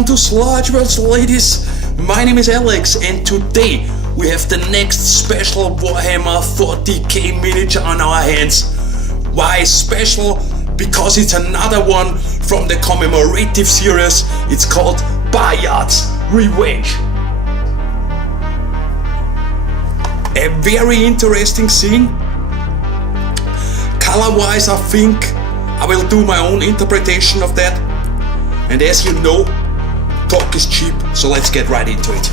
Welcome to Sludge World, ladies. My name is Alex, and today we have the next special Warhammer 40k miniature on our hands. Why special? Because it's another one from the commemorative series. It's called Bayard's Revenge. A very interesting scene. Color-wise, I think I will do my own interpretation of that. And as you know, talk is cheap, so let's get right into it.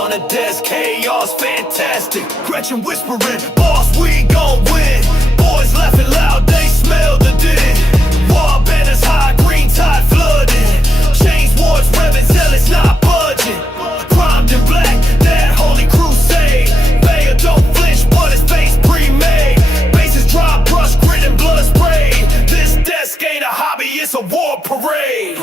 on the desk, chaos fantastic. Gretchen whispering, boss, we gon' win. Boys laughing loud, they smell the din. War banners high, green tide flooding. Chains, wards, revving, zealots not budging. Primed in black, that holy crusade. Bayard don't flinch, but his face pre-made. Bases dry, brush, grit and blood sprayed. This desk ain't a hobby, it's a war parade.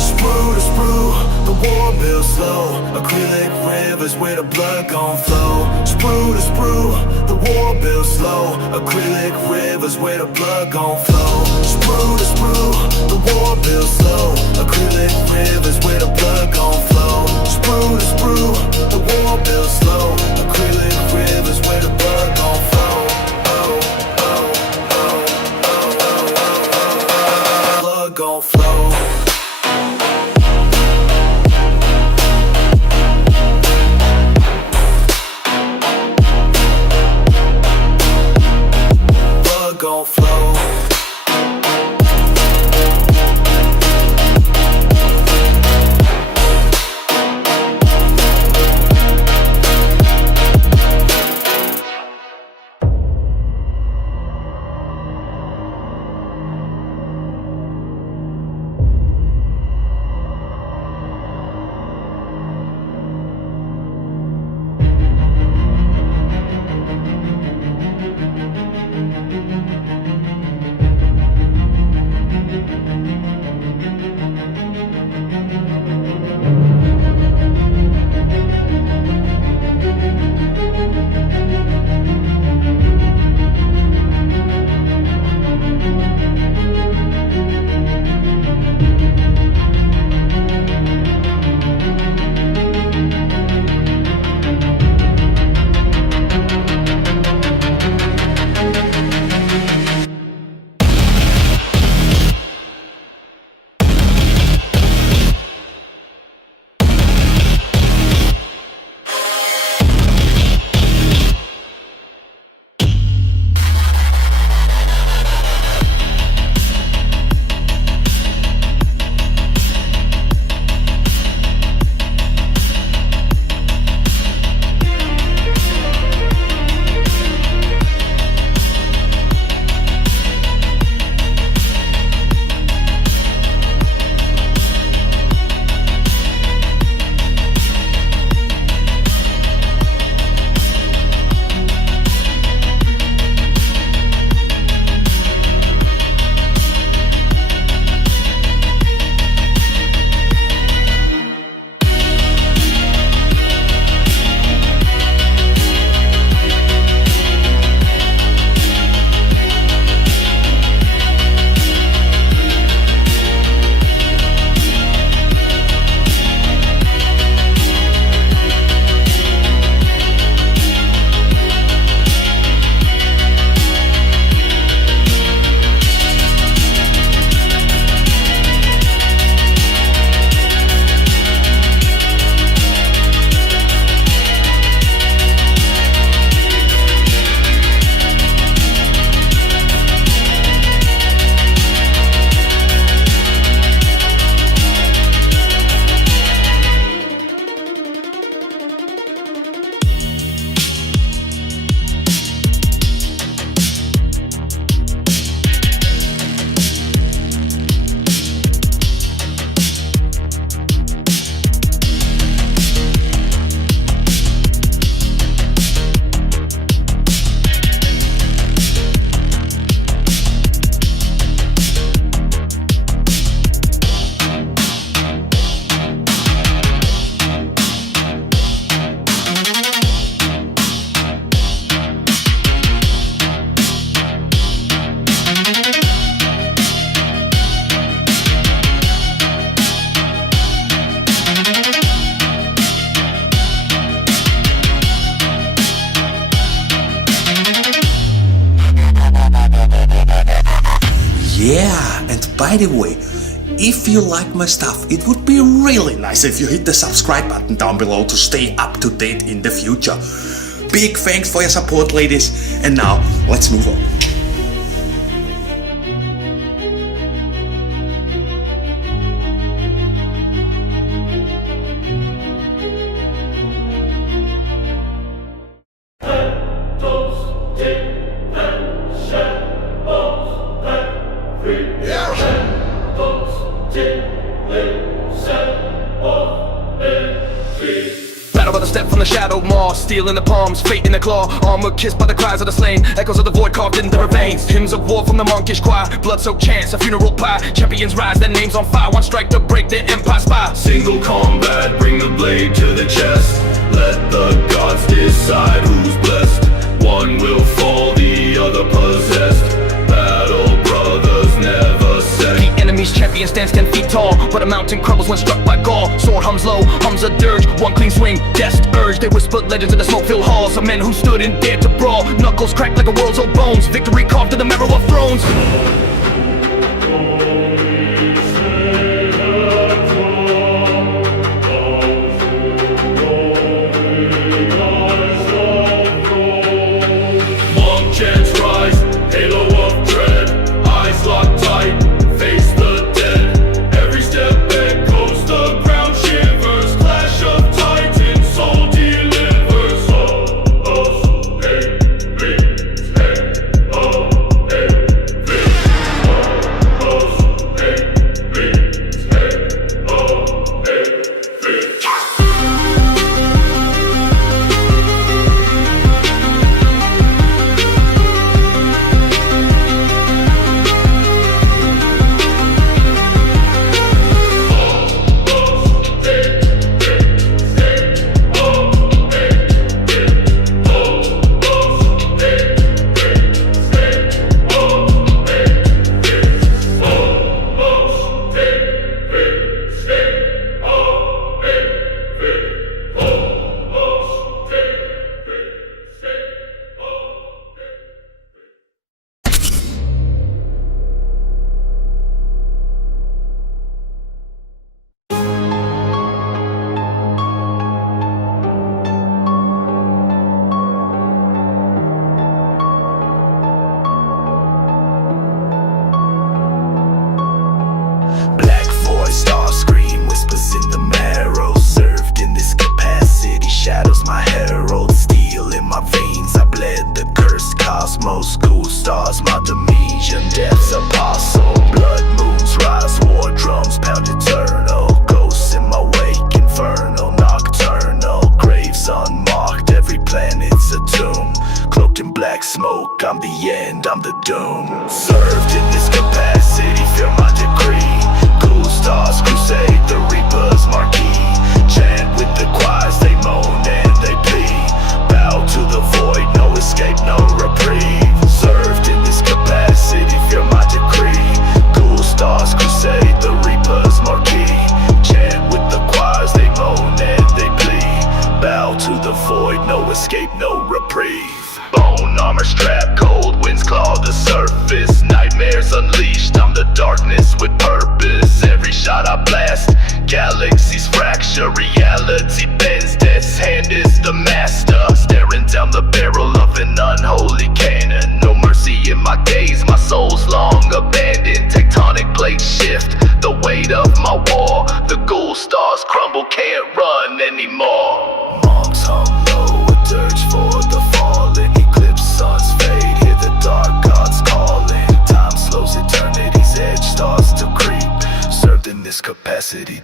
Sprue to sprue, the war builds slow. Acrylic rivers where the blood gon' flow. Sprue to sprue, the war builds slow. Acrylic rivers where the blood gon' flow. Sprue to sprue, the war builds slow. Acrylic rivers where the blood gon' flow. Sprue to sprue, the war builds slow. Acrylic rivers where the blood gon' flow. Oh, oh, oh, oh, oh, oh, oh, blood gon' flow. Gon' flow. Yeah, and by the way, if you like my stuff, it would be really nice if you hit the subscribe button down below to stay up to date in the future. Big thanks for your support, ladies, and now let's move on. another step from the shadow maw. Steel in the palms, fate in the claw. Armor kissed by the cries of the slain. Echoes of the void carved in their veins. Hymns of war from the monkish choir. Blood-soaked chants, a funeral pyre. Champions rise, their names on fire. One strike to break their empire spire. Single combat, bring the blade to the chest. Let the gods decide who's blessed. One will fall, the other possessed. Battle brothers never set. The enemy's champion stands 10 feet tall, but a mountain crumbles when struck by gall. Sword hums low, hums a dirge. One clean swing, death's urge. They whispered legends in the smoke-filled halls of men who stood and dared to brawl. Knuckles cracked like a world's old bones. Victory carved in the marrow of thrones.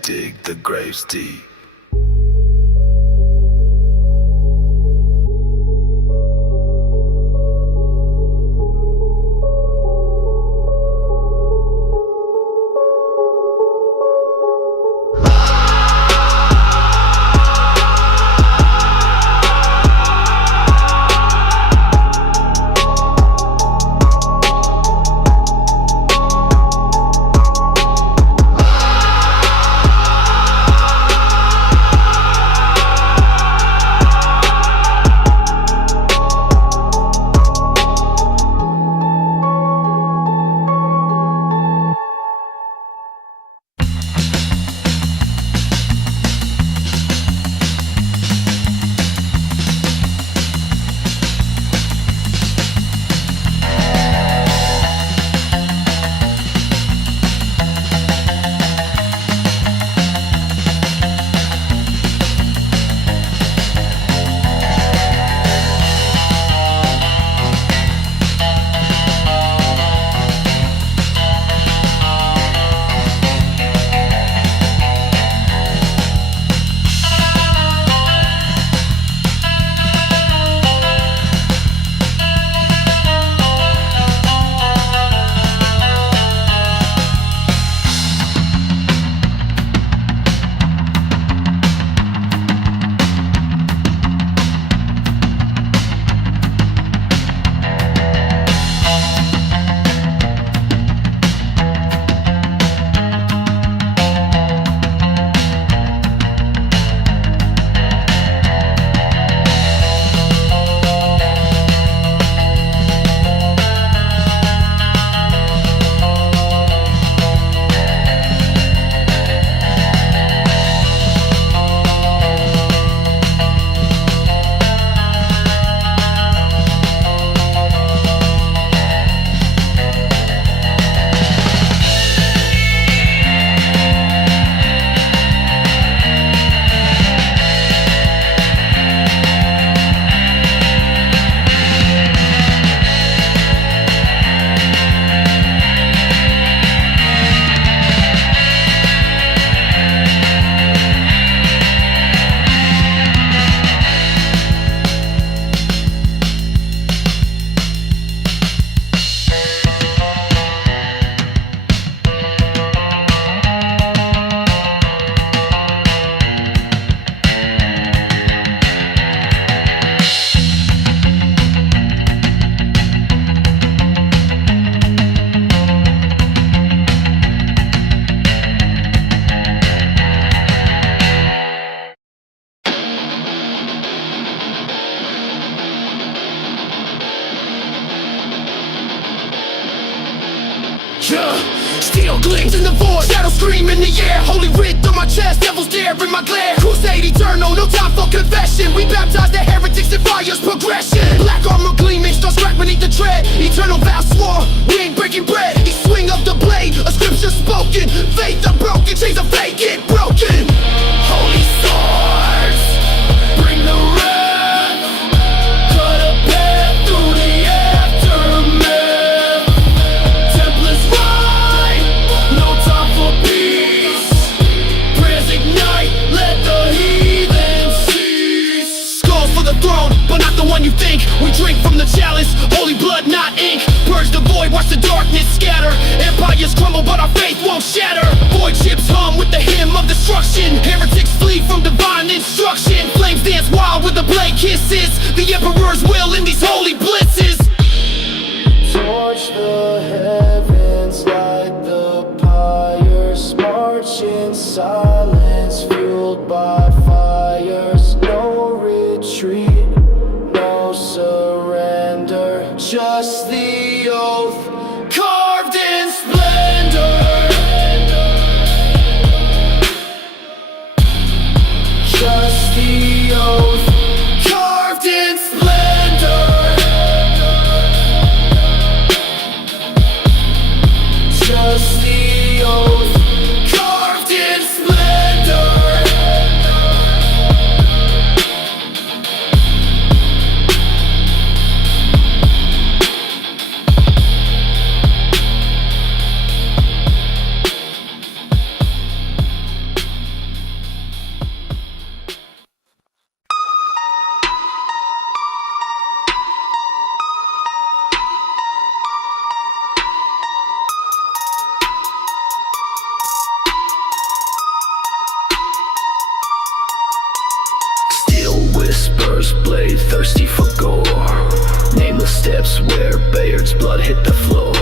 Dig the graves deep. Steel gleams in the void, battle scream in the air. Holy writ on my chest, devil's dare in my glare. Crusade eternal, no time for confession. We baptize the heretics in fire's progression. Black armor gleaming, stars crack beneath the tread. Eternal vow swore, we ain't breaking bread. Each swing of the blade, a scripture spoken. Faith unbroken, chains of fate get broken. Holy swords, bring the wrath. Cut a path through the aftermath. Templars ride, no time for peace. Prayers ignite, let the heathen cease. Skulls for the throne, but not the one you think. We drink from the chalice, holy blood, not ink. Purge the void, watch the darkness scatter. Empires crumble, but our faith won't shatter. Void ships hum with the hymn of destruction. Heretics flee from divine instruction. Flames dance wild with the blade kisses. The emperor's will in these holy blisses. Torch the heavens, light the pyres. March in silence, fueled by fires. No retreat, no surrender. Just the oath, carved in splendor. Just the oath, carved in splendor. Just the oath, carved in splendor. Steel whispers, blade thirsty for gore. Nameless steps where Bayard's blood hit the floor.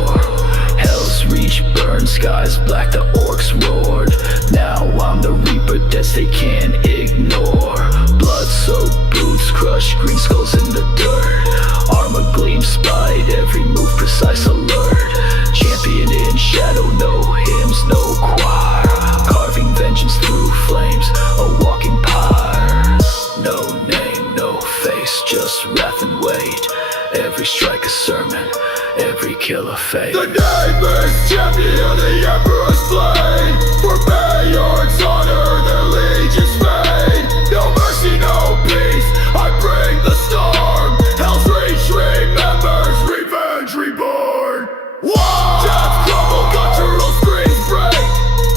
Hell's reach, burn skies black, the orcs roared. Now I'm the reaper, debts they can't ignore. Blood-soaked boots crush green skulls in the dirt. Armor gleams, spied every move, precise alert. Champion in shadow, no hymns, no choir. Carving vengeance through flames, a walking pyre. No name, no face, just wrath and weight. Every strike a sermon, every kill a fate. The name is champion, the emperor's blade. For Bayard's honor, their legions fade. No mercy, no peace, I bring the storm. Hell's reach remembers, revenge reborn. Death crumble, guttural screams break.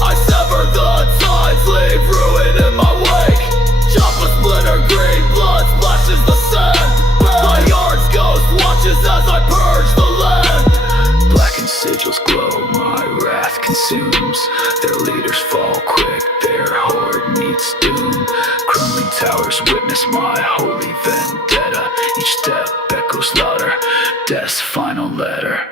I sever the ties, leave ruin in my wake. Chop a splinter, green blood splashes the sand. Bayard's ghost watches as I purge the land. Blackened sigils glow, my wrath consumes. Their leaders fall quick, their horde meets doom. Crumbling towers witness my holy vendetta. Each step echoes slaughter, death's final letter.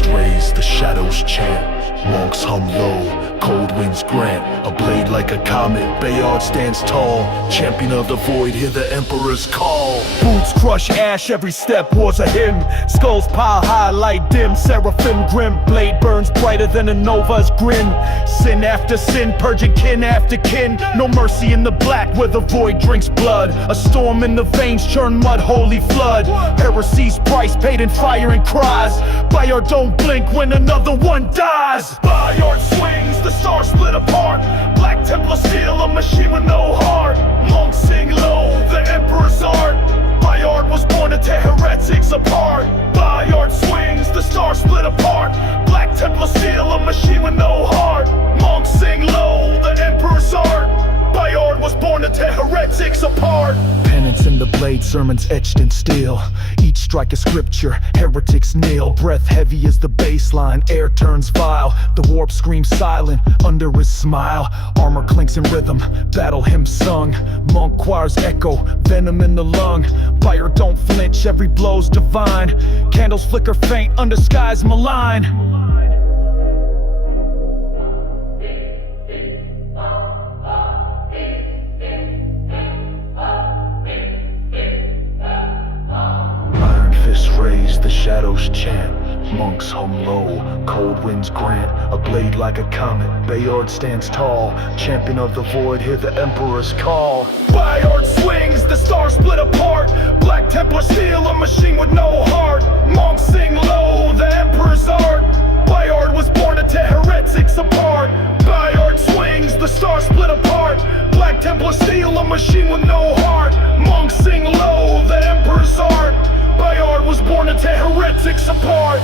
fist raised, the shadows chant. Monks hum low, cold winds grant. A blade like a comet, Bayard stands tall. Champion of the void, hear the emperor's call. Boots crush ash, every step was a hymn. Skulls pile high, light dim, seraphim grim. Blade burns brighter than a nova's grin. Sin after sin, purging kin after kin. No mercy in the black where the void drinks blood. A storm in the veins churn mud, holy flood. Heresy's price paid in fire and cries. Bayard don't blink when another one dies. Bayard swings, the stars split apart. Black Templar steel, a machine with no heart. Monks sing low, the emperor's art. Bayard was born to tear heretics apart. Bayard swings, the stars split apart. Black Templar steel, a machine with no heart. Monks sing low, the emperor's art. Bayard was born to tear heretics apart. Penance in the blade, sermons etched in steel. Each strike a scripture, heretics kneel. Breath heavy as the baseline, air turns vile. The warp screams silent under his smile. Armor clinks in rhythm, battle hymn sung. Monk choirs echo, venom in the lung. Bayard don't flinch, every blow's divine. Candles flicker faint under skies malign. Raise, the shadows chant. Monks hum low, cold winds grant. A blade like a comet, Bayard stands tall. Champion of the void, hear the emperor's call. Bayard swings, the stars split apart. Black Templar steel, a machine with no heart. Monks sing low, the emperor's art. Bayard was born to tear heretics apart. Bayard swings, the stars split apart. Black Templar steel, a machine with no heart. Monks sing low, the emperor's art. Bayard was born to tear heretics apart.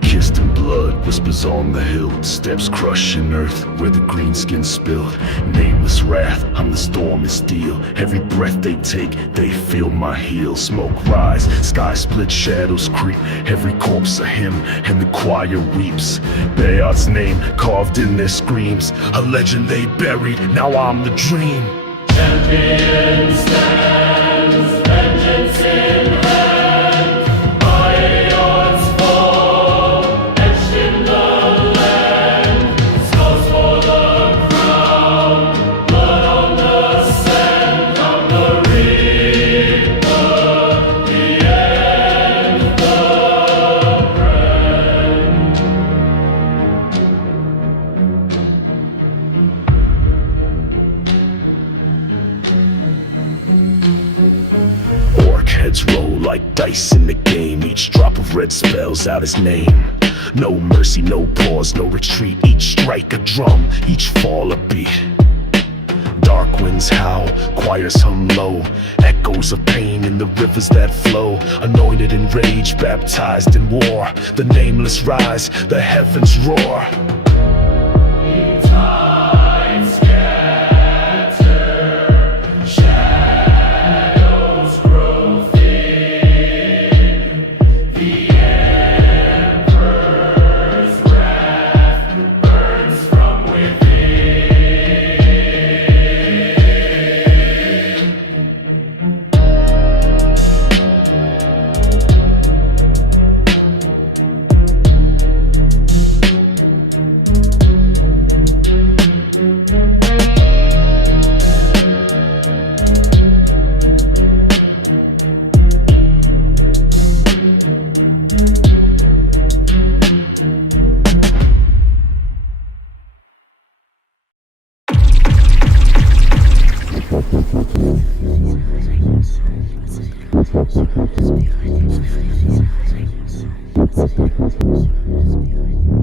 kissed in blood, whispers on the hill, steps crushing earth where the green skin spilled. Nameless wrath, I'm the storm is steel. Every breath they take, they feel my heel. Smoke rise, sky split, shadows creep. Every corpse a hymn, and the choir weeps. Bayard's name carved in their screams. A legend they buried, now I'm the dream. Champion stands, vengeance in hand. Bayard's fall, etched in the land. Skulls for the crown, blood on the sand. Come the reaper, the end, the brand. Orc heads roll like dice in the game. Each drop of red spells out his name. No mercy, no pause, no retreat. Each strike a drum, each fall a beat. Dark winds howl, choirs hum low. Echoes of pain in the rivers that flow. Anointed in rage, baptized in war. The nameless rise, the heavens roar. Tides scatter, shadows grow thin. The Emperor's wrath burns from within. Black Templars Bayard.